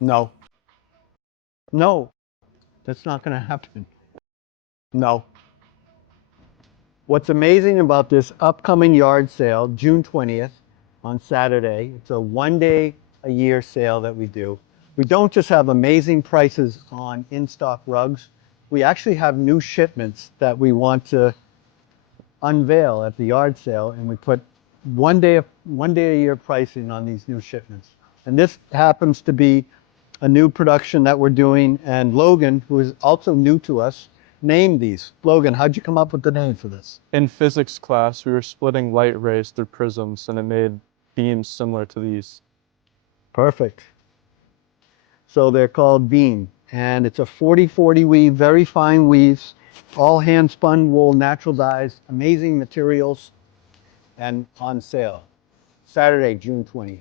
No, no, that's not going to happen. No. What's amazing about this upcoming yard sale, June 20th, on Saturday, it's a 1 day a year sale that we do. We don't just have amazing prices on in-stock rugs, we actually have new shipments that we want to unveil at the yard sale, and we put 1 day a year pricing on these new shipments. And this happens to be a new production that we're doing, and Logan, who is also new to us, named these. Logan, how'd you come up with the name for this? In physics class, we were splitting light rays through prisms, and it made beams similar to these. Perfect. So they're called Beam, and it's a 40/40 weave, very fine weaves, all hand spun wool, natural dyes, amazing materials, and on sale Saturday, June 20th.